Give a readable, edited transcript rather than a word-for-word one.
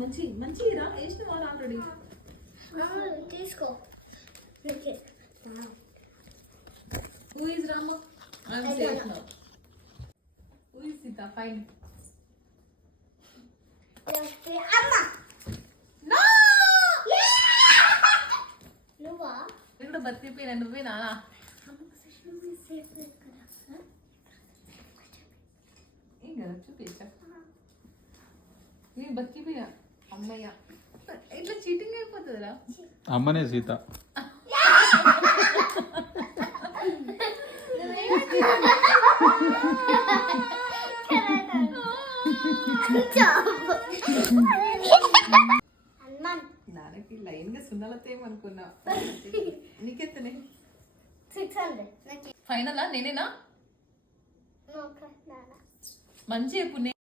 మంచి మంచి రా వేసిన ఆల్రెడీ తీసుకో Who is Rama? I'm safe now. Who is Sita? Fine. Amma. No! నువ్వా నేను కూడా బతికిపోయినా నువ్వేనా ఏం కదా చూపించా నేను బతికిపోయా అమ్మయ్య ఇట్లా చీటింగ్ అయిపోతుందిరా అమ్మనే సీత నాన్నకి లైన్ గా సున్నలతో ఏమనుకున్నా నీకెత్తనే 600 ఫైనలా నేనేనా మంచి చెప్పు